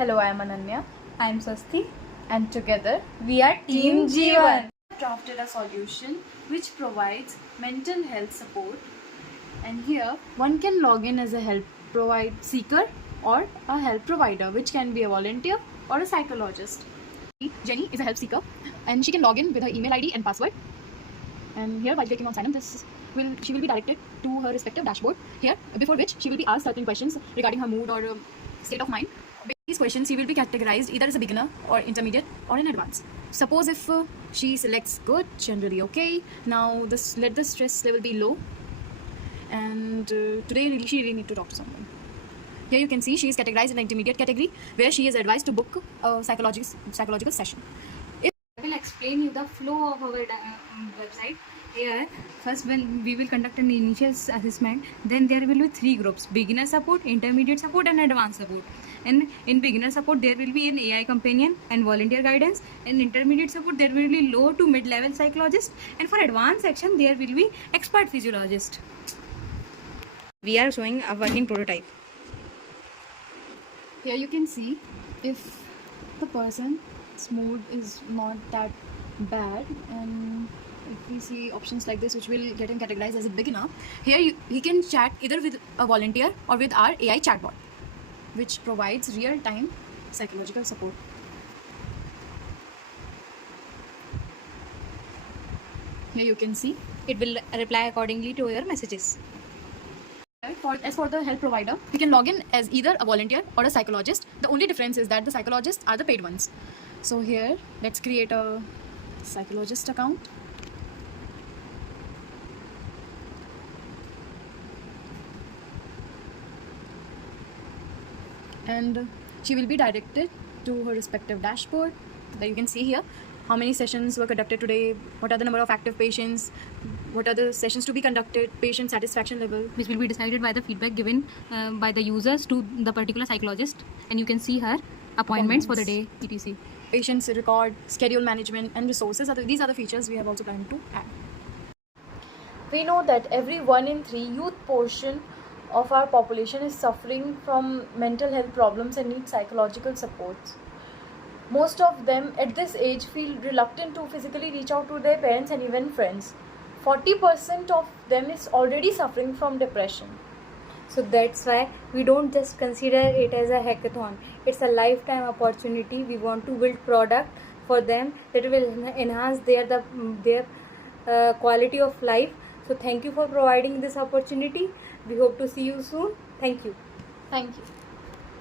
Hello, I am Ananya. I am Swasti. And together We are Team G1. Drafted a solution which provides mental health support. And here one can log in as a help seeker or a help provider, which can be a volunteer or a psychologist. Jenny is a help seeker and she can log in with her email ID and password. And here, while clicking on sign up, she will be directed to her respective dashboard here, before which she will be asked certain questions regarding her mood or state of mind. These questions she will be categorized either as a beginner or intermediate or in advance. Suppose if she selects good, generally okay, now let the stress level be low, and today she really need to talk to someone. Here you can see she is categorized in the intermediate category, where she is advised to book a psychological session. I will explain you the flow of our website. Here, first we will conduct an initial assessment. Then there will be 3 groups: beginner support, intermediate support, and advanced support. And in beginner support, there will be an AI companion and volunteer guidance. In intermediate support, there will be low to mid-level psychologist. And for advanced section, there will be expert physiologist. We are showing a working prototype. Here you can see if the person's mood is not that bad, and if we see options like this which will get him categorized as a beginner, here he can chat either with a volunteer or with our AI chatbot, which provides real-time psychological support. Here you can see It will reply accordingly to your messages. as for the help provider, we can log in as either a volunteer or a psychologist. The only difference is that the psychologists are the paid ones. So here, let's create a psychologist account. And she will be directed to her respective dashboard. That you can see here how many sessions were conducted today, what are the number of active patients, what are the sessions to be conducted, patient satisfaction level, Which will be decided by the feedback given by the users to the particular psychologist. And you can see her appointments for the day, etc. patients record, schedule management, and resources. These are the features we have also planned to add. we know that every 1 in 3 youth portion of our population is suffering from mental health problems and need psychological support. Most of them at this age feel reluctant to physically reach out to their parents and even friends. 40% of them is already suffering from depression. So that's why we don't just consider it as a hackathon. It's a lifetime opportunity. We want to build product for them that will enhance their quality of life. So thank you for providing this opportunity. We hope to see you soon. Thank you. Thank you.